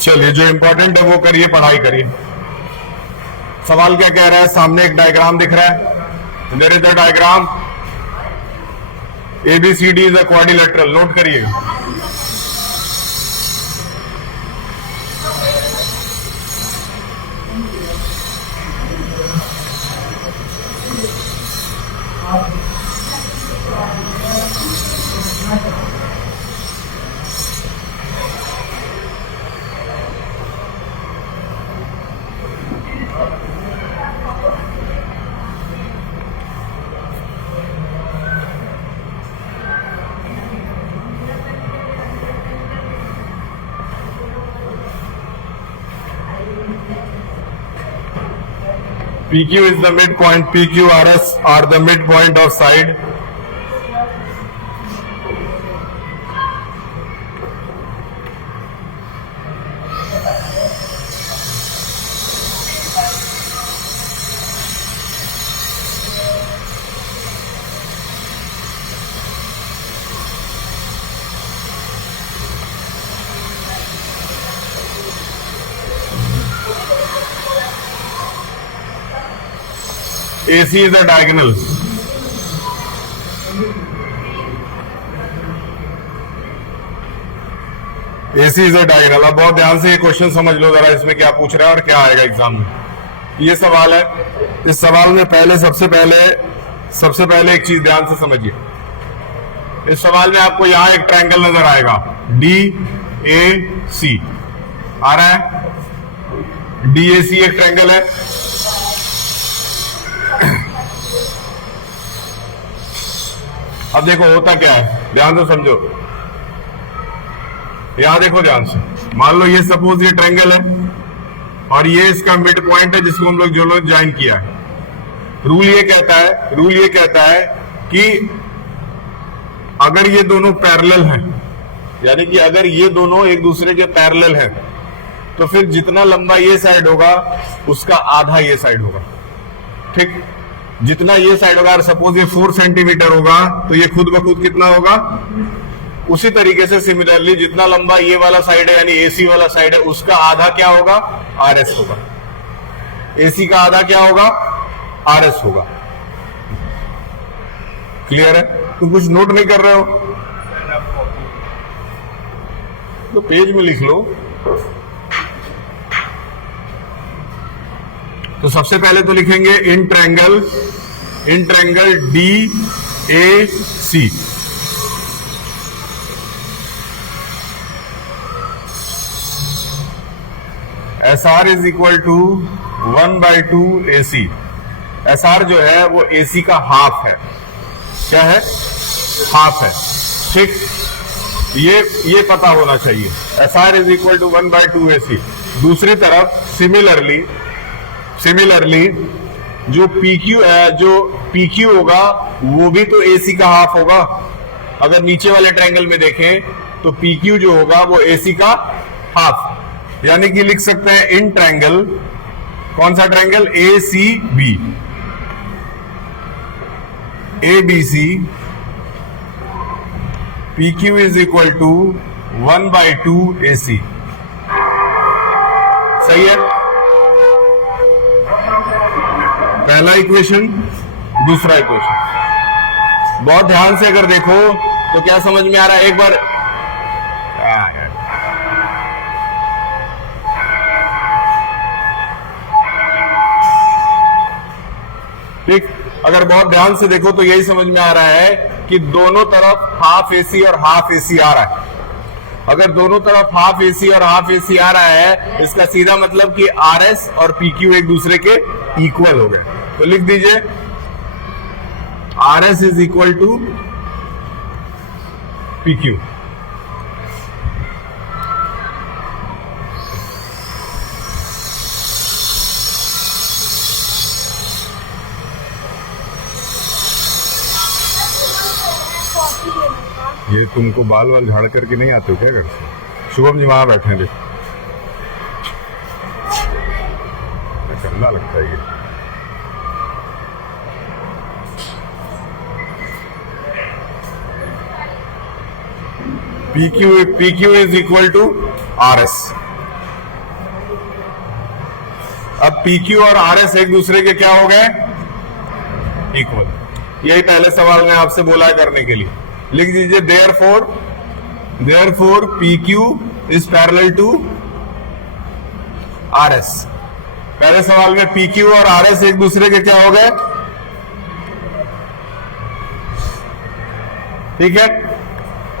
चलिए, जो इंपॉर्टेंट है वो करिए, पढ़ाई करिए। सवाल क्या कह रहा है? सामने एक डायग्राम दिख रहा है, there is a diagram, ABCD is a quadrilateral. Note करिएगा। PQ is the midpoint. PQRS are the midpoint of side. AC is a diagonal. AC is a diagonal. अब बहुत ध्यान से ये क्वेश्चन समझ लो जरा, इसमें क्या पूछ रहा है और क्या आएगा एग्जाम में। ये सवाल है, इस सवाल में सबसे पहले एक चीज ध्यान से समझिए। इस सवाल में आपको यहां एक ट्रायंगल नजर आएगा, DAC आ रहा है। DAC एक ट्रायंगल है। अब देखो होता क्या है, ध्यान से समझो। यहां देखो ध्यान से, मान लो ये सपोज ये ट्रायंगल है और ये इसका मिड पॉइंट है जिसको हम लोग ज्वाइन किया है। रूल ये कहता है कि अगर ये दोनों पैरेलल हैं, यानी कि अगर ये दोनों एक दूसरे के पैरेलल हैं, तो फिर जितना लंबा ये साइड होगा उसका आधा ये साइड होगा। ठीक, जितना ये साइड होगा, सपोज ये 4 सेंटीमीटर होगा तो ये खुद ब खुद कितना होगा। उसी तरीके से सिमिलरली जितना लंबा ये वाला साइड है यानी AC वाला साइड है, उसका आधा क्या होगा, RS होगा। AC का आधा क्या होगा, RS होगा। क्लियर है? तुम कुछ नोट नहीं कर रहे हो तो पेज में लिख लो। तो सबसे पहले तो लिखेंगे in triangle DAC। SR is equal to 1/2 AC। SR जो है वो AC का हाफ है। क्या है? हाफ है। ठीक, ये पता होना चाहिए। SR is equal to 1/2 AC। दूसरी तरफ सिमिलरली जो PQ होगा वो भी तो AC का हाफ होगा। अगर नीचे वाले ट्रायंगल में देखें तो PQ जो होगा वो AC का हाफ, यानी कि लिख सकते हैं इन ट्रायंगल, कौन सा triangle, ACB, ABC, PQ is equal to 1/2 AC। सही है? पहला इक्वेशन, दूसरा इक्वेशन। बहुत ध्यान से अगर देखो तो क्या समझ में आ रहा है, एक बार ठीक, अगर बहुत ध्यान से देखो तो यही समझ में आ रहा है कि दोनों तरफ हाफ AC और हाफ AC आ रहा है। अगर दोनों तरफ हाफ AC और हाफ AC आ रहा है, इसका सीधा मतलब कि RS और PQ एक दूसरे के इक्वल हो गए। तो लिख दीजिए RS is equal to PQ। ये तुमको बाल वाल झाड़ करके नहीं आते हो क्या घर से? शुभम जी वहां बैठे हैं, देखो गंदा लगता है ये। PQ is equal to RS। अब पी क्यू और आर एस एक दूसरे के क्या हो गए? इक्वल। यही पहले सवाल में आपसे बोला है करने के लिए। लिख दीजिए therefore P Q is parallel to R S. पहले सवाल में पी क्यू और आर एस एक दूसरे के क्या हो गए? ठीक है।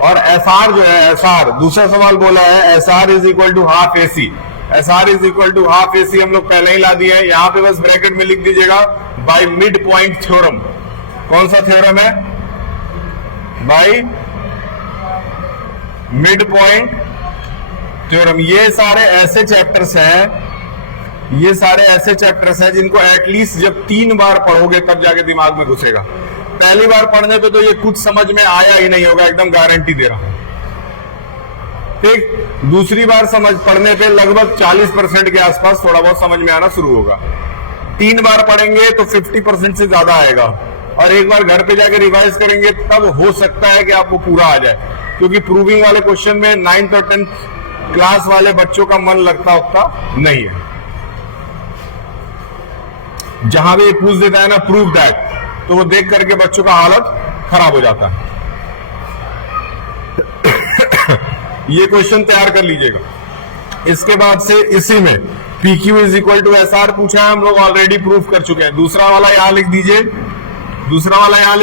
और एस आर जो है, एस आर दूसरा सवाल बोला है S R is equal to half A C. S R is equal to half A C हम लोग पहले ही ला दिए हैं। यहां पे बस ब्रैकेट में लिख दीजिएगा बाय मिड पॉइंट थ्योरम। कौन सा थ्योरम है? By mid point theorem. ये सारे ऐसे चैप्टर्स हैं जिनको एटलीस्ट जब 3 बार पढ़ोगे तब जाके दिमाग में घुसेगा। पहली बार पढ़ने पे तो ये कुछ समझ में आया ही नहीं होगा, एकदम गारंटी दे रहा हूं। ठीक, दूसरी बार समझ पढ़ने पे लगभग 40% के आसपास थोड़ा बहुत समझ में आना शुरू होगा। 3 बार पढ़ेंगे तो 50% से ज्यादा आएगा, और एक बार घर पे जाके रिवाइज करेंगे तब हो सकता है कि आपको पूरा आ जाए, क्योंकि प्रूविंग वाले क्वेश्चन में 9th और 10th क्लास वाले बच्चों का मन लगता नहीं है। जहां भी पूछ देता है ना प्रूव दैट, तो वो देख करके बच्चों का हालत खराब हो जाता है। ये क्वेश्चन तैयार कर लीजिएगा। इसके बाद से इसी में P Q is equal to S R पूछा है, हम लोग ऑलरेडी प्रूफ कर चुके हैं। दूसरा वाला यहां लिख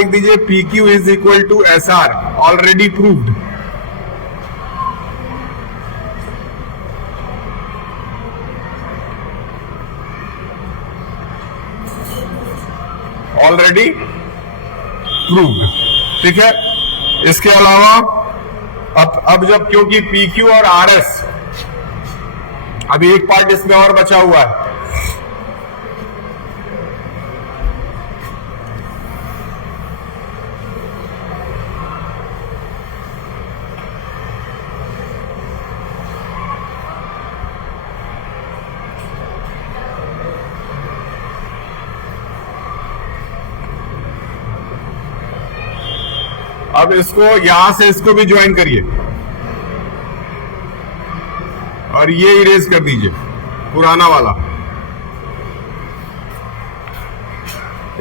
दीजिए P Q is equal to S R, already proved. Already proved. ठीक है। इसके अलावा अब जब, क्योंकि पी क्यू और आर एस, अभी एक पार्ट इसमें और बचा हुआ है। अब इसको यहां से इसको भी ज्वाइन करिए और ये इरेज कर दीजिए पुराना वाला,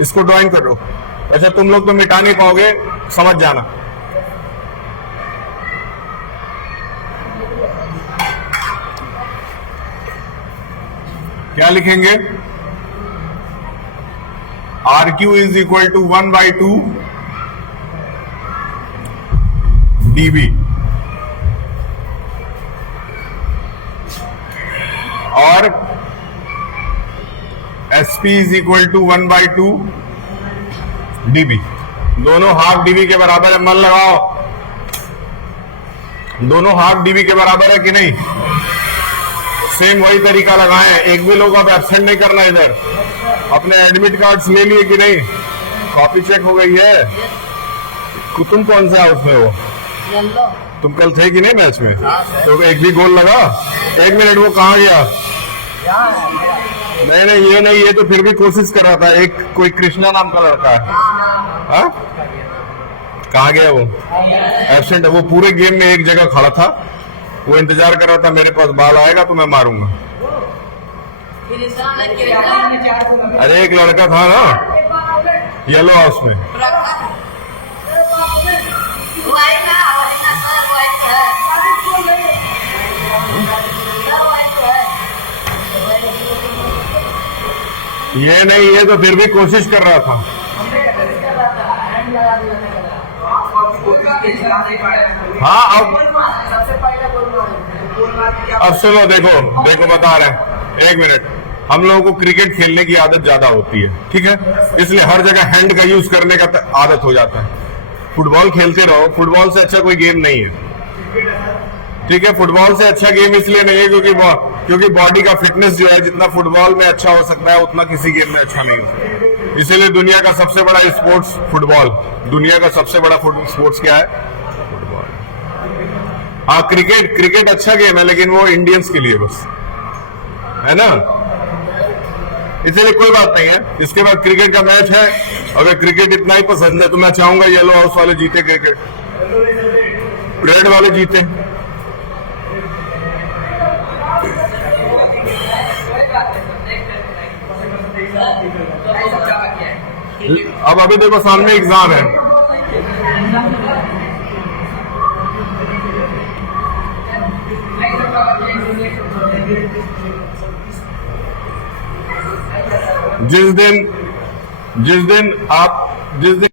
इसको ज्वाइन कर लो। अच्छा, तुम लोग तो मिटा नहीं पाओगे, समझ जाना। क्या लिखेंगे? R Q is equal to 1/2 dB और SP is equal to 1/2 dB। दोनों हाफ डीबी के बराबर है। मन लगाओ, दोनों हाफ डीबी के बराबर है कि नहीं? सेम वही तरीका लगाएं। एक भी लोग अब एब्सेंट नहीं करना इधर। अपने एडमिट कार्ड्स ले लिए कि नहीं? कॉपी चेक हो गई है? तुम कौन सा हाउस में हो? तुम कल थे कि नहीं मैच में? तो एक भी गोल लगा? 1 मिनट, वो कहाँ गया? नहीं, ये नहीं, ये तो फिर भी कोशिश कर रहा था। एक कोई कृष्णा नाम का लड़का है। हाँ, कहाँ गया वो? एब्सेंट है। वो पूरे गेम में एक जगह खड़ा था, वो इंतजार कर रहा था मेरे पास बॉल आएगा तो मैं मारूंगा। अरे एक लड़का था ना येलो हाउस में। ये नहीं, ये तो फिर भी कोशिश कर रहा था। हाँ, अब सुनो, देखो बता रहे हैं। 1 मिनट। हम लोगों को क्रिकेट खेलने की आदत ज्यादा होती है, ठीक है? इसलिए हर जगह हैंड का यूज करने का आदत हो जाता है। फुटबॉल खेलते रहो, फुटबॉल से अच्छा कोई गेम नहीं है, ठीक है? फुटबॉल से अच्छा गेम इसलिए नहीं है क्योंकि बॉडी का फिटनेस जो है जितना फुटबॉल में अच्छा हो सकता है उतना किसी गेम में अच्छा नहीं हो। इसीलिए दुनिया का सबसे बड़ा स्पोर्ट्स फुटबॉल। दुनिया का सबसे बड़ा स्पोर्ट्स क्या है? फुटबॉल। हाँ, क्रिकेट अच्छा गेम है, लेकिन वो इंडियंस के लिए बस है ना, इसलिए कोई बात नहीं है। इसके बाद क्रिकेट का मैच है। अगर क्रिकेट इतना ही पसंद है तो मैं चाहूंगा येलो हाउस वाले जीते क्रिकेट, रेड वाले जीते। अब अभी देखो सामने एग्जाम है, जिस दिन